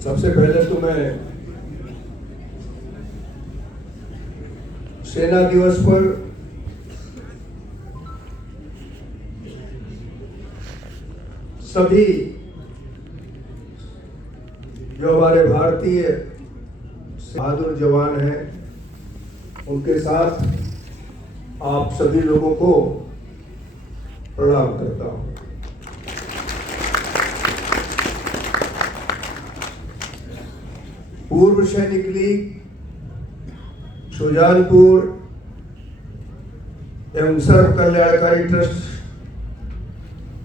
सबसे पहले तो मैं सेना दिवस पर सभी जो हमारे भारतीय बहादुर जवान हैं उनके साथ आप सभी लोगों को प्रणाम करता हूं। पूर्व सैनिक लीग सुजानपुर एवं सर्व कल्याणकारी ट्रस्ट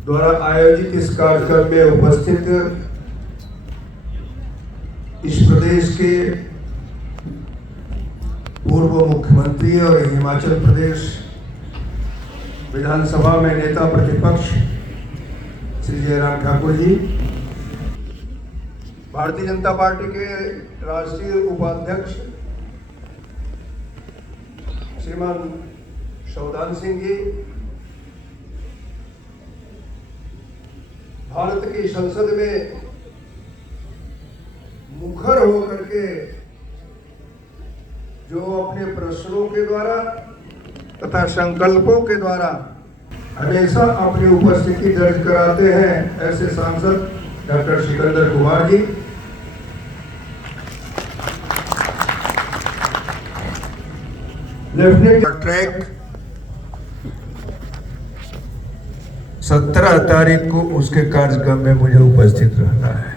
द्वारा आयोजित इस कार्यक्रम में उपस्थित इस प्रदेश के पूर्व मुख्यमंत्री और हिमाचल प्रदेश विधानसभा में नेता प्रतिपक्ष श्री जयराम ठाकुर जी, भारतीय जनता पार्टी के राष्ट्रीय उपाध्यक्ष श्रीमान शौदान सिंह जी, भारत की संसद में मुखर होकर के जो अपने प्रश्नों के द्वारा तथा संकल्पों के द्वारा हमेशा अपनी उपस्थिति दर्ज कराते हैं, ऐसे सांसद doctor Sikandar Kumar ji, lieutenant track 17 तारीख को उसके कार्यक्रम में मुझे उपस्थित रहना है।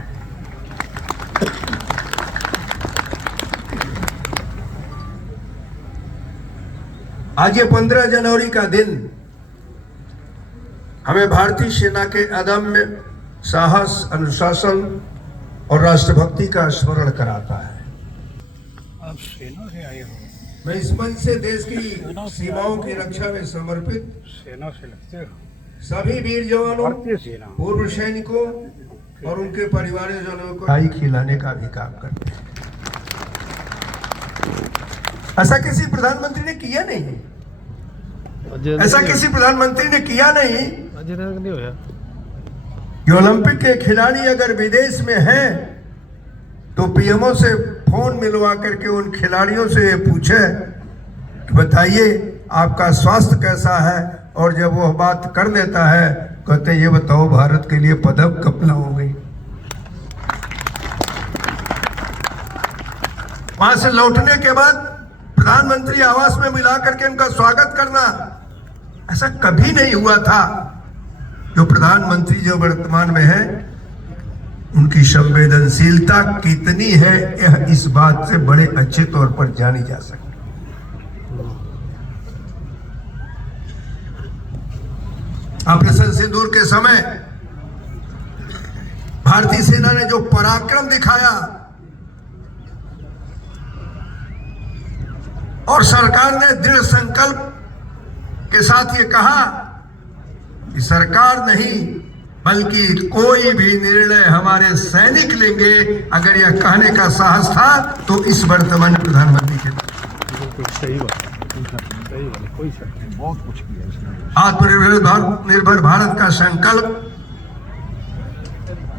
आज ये 15 जनवरी का दिन हमें भारतीय सेना के अदम्य साहस, अनुशासन और राष्ट्रभक्ति का स्मरण कराता है। आप सेना से आए हो? मैं इस मंच से देश की सीमाओं की रक्षा में समर्पित सेना से लगते हो? सभी वीर जवानों, भारतीय सेना, पूर्व सैनिकों और उनके परिवारजनों को मिठाई खिलाने का भी काम करते हैं। ऐसा किसी प्रधानमंत्री ने किया नहीं, ऐसा किसी प्रधानमंत्री ने किया नहीं कि ओलंपिक के खिलाड़ी अगर विदेश में हैं तो पीएमओ से फोन मिलवा करके उन खिलाड़ियों से पूछे कि बताइए आपका स्वास्थ्य कैसा है, और जब वो बात कर देता है कहते ये बताओ भारत के लिए पदक कब लाओगे। वहां से लौटने के बाद प्रधानमंत्री आवास में मिला करके उनका स्वागत करना, ऐसा कभी नहीं हुआ था। जो प्रधानमंत्री जो वर्तमान में है उनकी संवेदनशीलता कितनी है यह इस बात से बड़े अच्छे तौर पर जानी जा सकती। ऑपरेशन सिंदूर के समय भारतीय सेना ने जो पराक्रम दिखाया और सरकार ने दृढ़ संकल्प के साथ ये कहा कि सरकार नहीं बल्कि कोई भी निर्णय हमारे सैनिक लेंगे, अगर यह कहने का साहस था तो इस वर्तमान प्रधानमंत्री के सही बात, कोई शक नहीं, बहुत कुछ किया। आत्मनिर्भर भारत का संकल्प,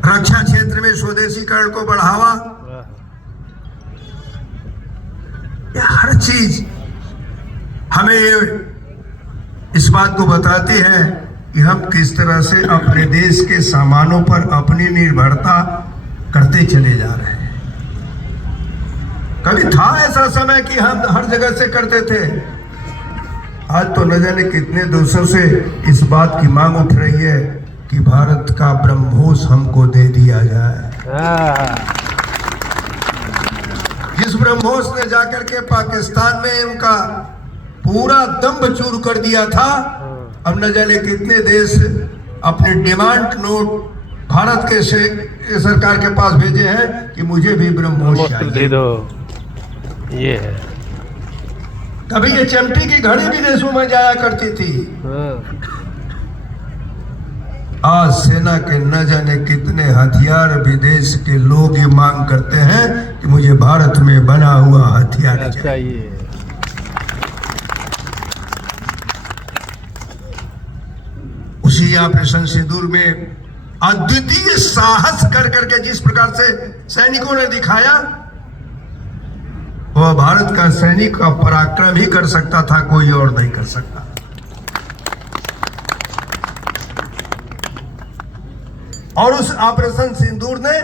रक्षा क्षेत्र में स्वदेशीकरण को बढ़ावा, यह हर चीज हमें इस बात को बताती है कि हम किस तरह से अपने देश के सामानों पर अपनी निर्भरता करते चले जा रहे हैं। कभी था ऐसा समय कि हम हर जगह से करते थे, आज तो न जाने कितने देशों से इस बात की मांग उठ रही है कि भारत का ब्रह्मोस हमको दे दिया जाए। जिस ब्रह्मोस ने जाकर के पाकिस्तान में उनका पूरा दम्भ चूर कर दिया था, अब न जाने कितने देश अपने डिमांड नोट भारत के सरकार के पास भेजे हैं कि मुझे भी ब्रह्मोस दे दो। ये है, कभी ये चमटी की घड़ी विदेशों में जाया करती थी, आज सेना के न जाने कितने हथियार विदेश के लोग ये मांग करते हैं कि मुझे भारत में बना हुआ हथियार चाहिए। उसी ऑपरेशन सिंदूर में अद्वितीय साहस कर करके जिस प्रकार से सैनिकों ने दिखाया, वह भारत का सैनिक का पराक्रम ही कर सकता था, कोई और नहीं कर सकता। और उस ऑपरेशन सिंदूर ने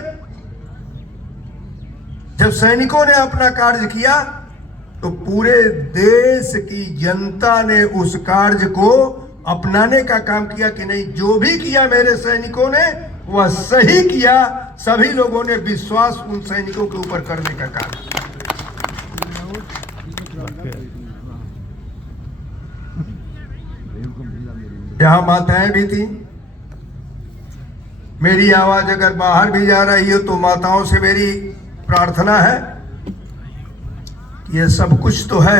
जब सैनिकों ने अपना कार्य किया तो पूरे देश की जनता ने उस कार्य को अपनाने का काम किया कि नहीं, जो भी किया मेरे सैनिकों ने वह सही किया। सभी लोगों ने विश्वास उन सैनिकों के ऊपर करने का काम किया। यहां माताएं भी थी। मेरी आवाज अगर बाहर भी जा रही हो तो माताओं से मेरी प्रार्थना है कि ये सब कुछ तो है,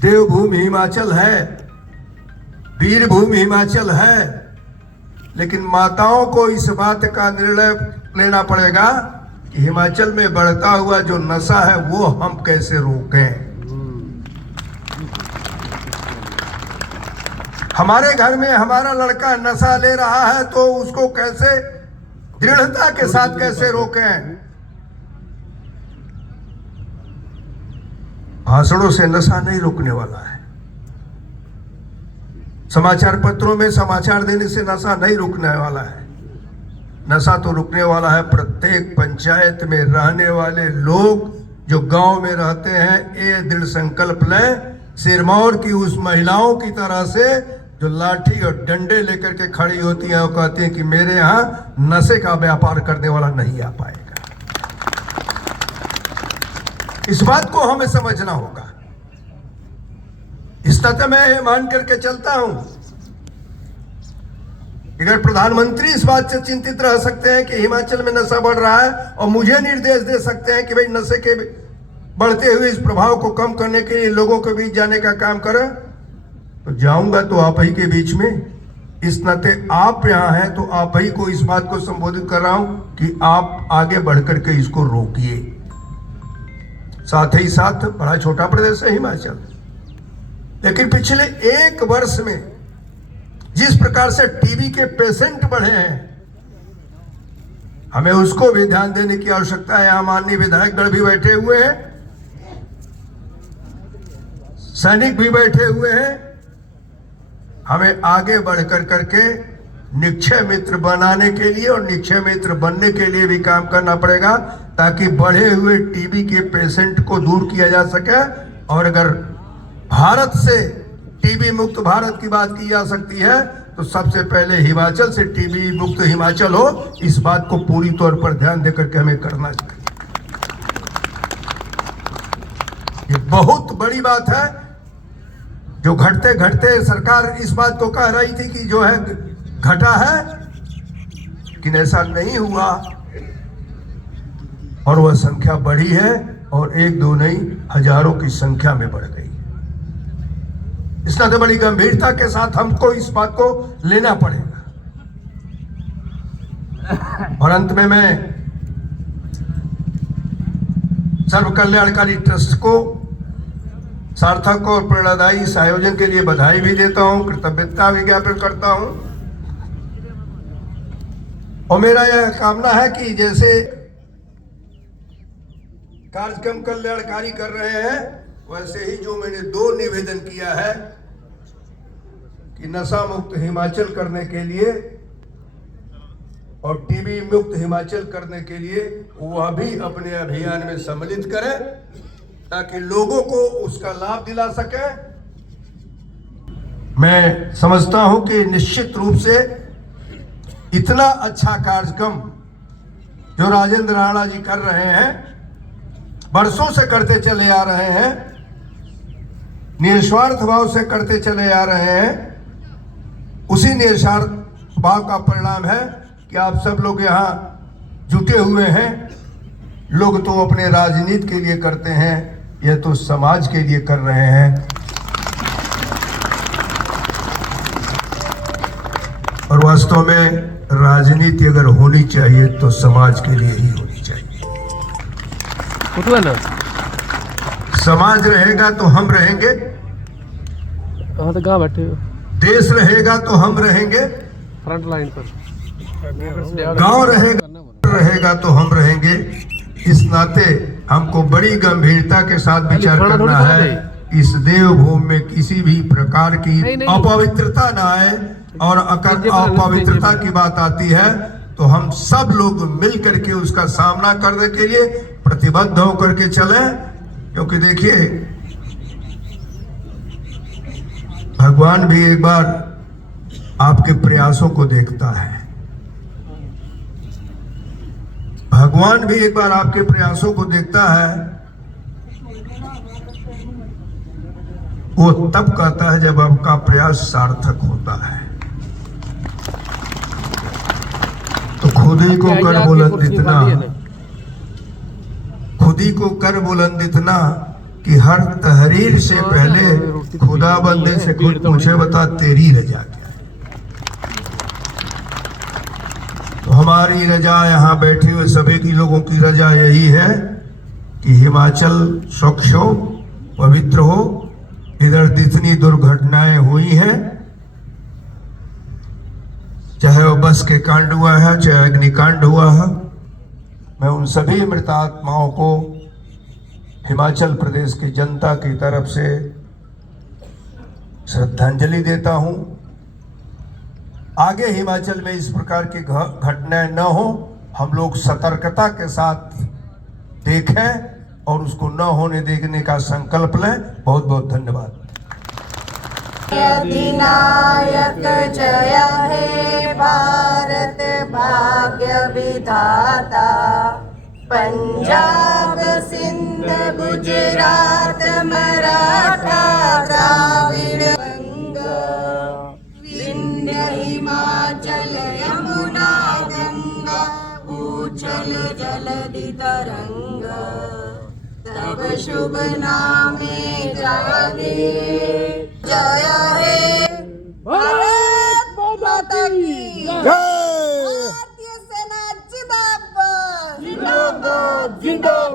देवभूमि हिमाचल है, वीरभूमि हिमाचल है, लेकिन माताओं को इस बात का निर्णय लेना पड़ेगा कि हिमाचल में बढ़ता हुआ जो नशा है वो हम कैसे रोकें। हमारे घर में हमारा लड़का नशा ले रहा है तो उसको कैसे दृढ़ता के साथ कैसे रोकें। भाषणों से नशा नहीं रुकने वाला है, समाचार पत्रों में समाचार देने से नशा नहीं रुकने वाला है। नशा तो रुकने वाला है प्रत्येक पंचायत में रहने वाले लोग जो गांव में रहते हैं। ये दृढ़ संकल्प लें, सिरमौर की उस महिलाओं की तरह से जो लाठी और डंडे लेकर के खड़ी होती हैं और कहती हैं कि मेरे यहाँ नशे का व्यापार करने वाला नहीं आ पाएगा। इस बात को हमें समझना होगा। इस नाते मैं ये मान करके चलता हूं, अगर प्रधानमंत्री इस बात से चिंतित रह सकते हैं कि हिमाचल में नशा बढ़ रहा है और मुझे निर्देश दे सकते हैं कि भाई नशे के बढ़ते हुए इस प्रभाव को कम करने के लिए लोगों के बीच जाने का काम करें, तो जाऊंगा तो आप ही के बीच में। इस नाते आप यहाँ हैं तो आप ही को इस बात को संबोधित कर रहा हूं कि आप आगे बढ़कर के इसको रोकिए। साथ ही साथ बड़ा छोटा प्रदेश है हिमाचल, लेकिन पिछले 1 वर्ष में जिस प्रकार से टीबी के पेशेंट बढ़े हैं, हमें उसको भी ध्यान देने की आवश्यकता है। यहां माननीय विधायकगण भी बैठे हुए हैं, सैनिक भी बैठे हुए हैं। हमें आगे बढ़कर करके निक्षय मित्र बनाने के लिए और निक्षय मित्र बनने के लिए भी काम करना पड़ेगा, ताकि बढ़े हुए टीबी के पेशेंट को दूर किया जा सके। और अगर भारत से टीबी मुक्त भारत की बात की जा सकती है तो सबसे पहले हिमाचल से टीबी मुक्त हिमाचल हो, इस बात को पूरी तौर पर ध्यान देकर के हमें करना चाहिए। ये बहुत बड़ी बात है जो घटते घटते सरकार इस बात को कह रही थी कि जो है घटा है, लेकिन ऐसा नहीं हुआ और वह संख्या बढ़ी है और 1-2 नहीं हजारों की संख्या में बढ़ गई। इस नाते बड़ी गंभीरता के साथ हमको इस बात को लेना पड़ेगा। और अंत में मैं सर्व कल्याणकारी ट्रस्ट को सार्थक और प्रेरणादायी इस आयोजन के लिए बधाई भी देता हूं, कृतज्ञता भी ज्ञापित करता हूं। और मेरा यह कामना है कि जैसे कार्यक्रम कल्याणकारी कर रहे हैं, वैसे ही जो मैंने 2 निवेदन किया है कि नशा मुक्त हिमाचल करने के लिए और टीबी मुक्त हिमाचल करने के लिए वह भी अपने अभियान में सम्मिलित करें, ताकि लोगों को उसका लाभ दिला सके। मैं समझता हूं कि निश्चित रूप से इतना अच्छा कार्यक्रम जो राजेंद्र राणा जी कर रहे हैं, बरसों से करते चले आ रहे हैं, निस्वार्थ भाव से करते चले आ रहे हैं, उसी निस्वार्थ भाव का परिणाम है कि आप सब लोग यहाँ जुटे हुए हैं। लोग तो अपने राजनीति के लिए करते हैं, यह तो समाज के लिए कर रहे हैं। और वास्तव में राजनीति अगर होनी चाहिए तो समाज के लिए ही होनी चाहिए। समाज रहेगा तो हम रहेंगे, तो कहाँ बैठे हो? देश रहेगा तो हम रहेंगे, फ्रंट लाइन पर गांव रहेगा तो हम रहेंगे। इस नाते हमको बड़ी गंभीरता के साथ विचार करना है। इस देवभूमि में किसी भी प्रकार की अपवित्रता न आए, और अगर अपवित्रता की बात आती है तो हम सब लोग मिल करके उसका सामना करने के लिए प्रतिबद्ध होकर के चले। क्योंकि देखिए, भगवान भी एक बार आपके प्रयासों को देखता है। भगवान भी एक बार आपके प्रयासों को देखता है। वो तब कहता है जब आपका प्रयास सार्थक होता है। तो खुद ही को कर बुलंद इतना, खुद ही को कर बुलंद इतना कि हर तहरीर से पहले खुदा बंदे से खुद पूछे, बता तेरी रजा क्या है। तो हमारी रजा, यहाँ बैठे हुए सभी की लोगों की रजा यही है कि हिमाचल स्वच्छ हो, पवित्र हो। इधर जितनी दुर्घटनाएं हुई हैं, चाहे वो बस के कांड हुआ है, चाहे अग्निकांड हुआ है, मैं उन सभी मृतात्माओं को हिमाचल प्रदेश की जनता की तरफ से श्रद्धांजलि देता हूं। आगे हिमाचल में इस प्रकार की घटनाएं न हो, हम लोग सतर्कता के साथ देखें और उसको न होने देने का संकल्प लें। बहुत बहुत धन्यवाद। अधिनायक जय हे भारत भाग्य विधाता, पंजाब सिंध गुजरात मराठा द्राविड़ बंग, विंध्य हिमाचल यमुना गंगा, उछल जलधि तरंग, तब शुभ नामे जागे। जय हे भारत माता की जय। भारतीय सेना जिंदाबाद जिंदाबाद जिंदाबाद।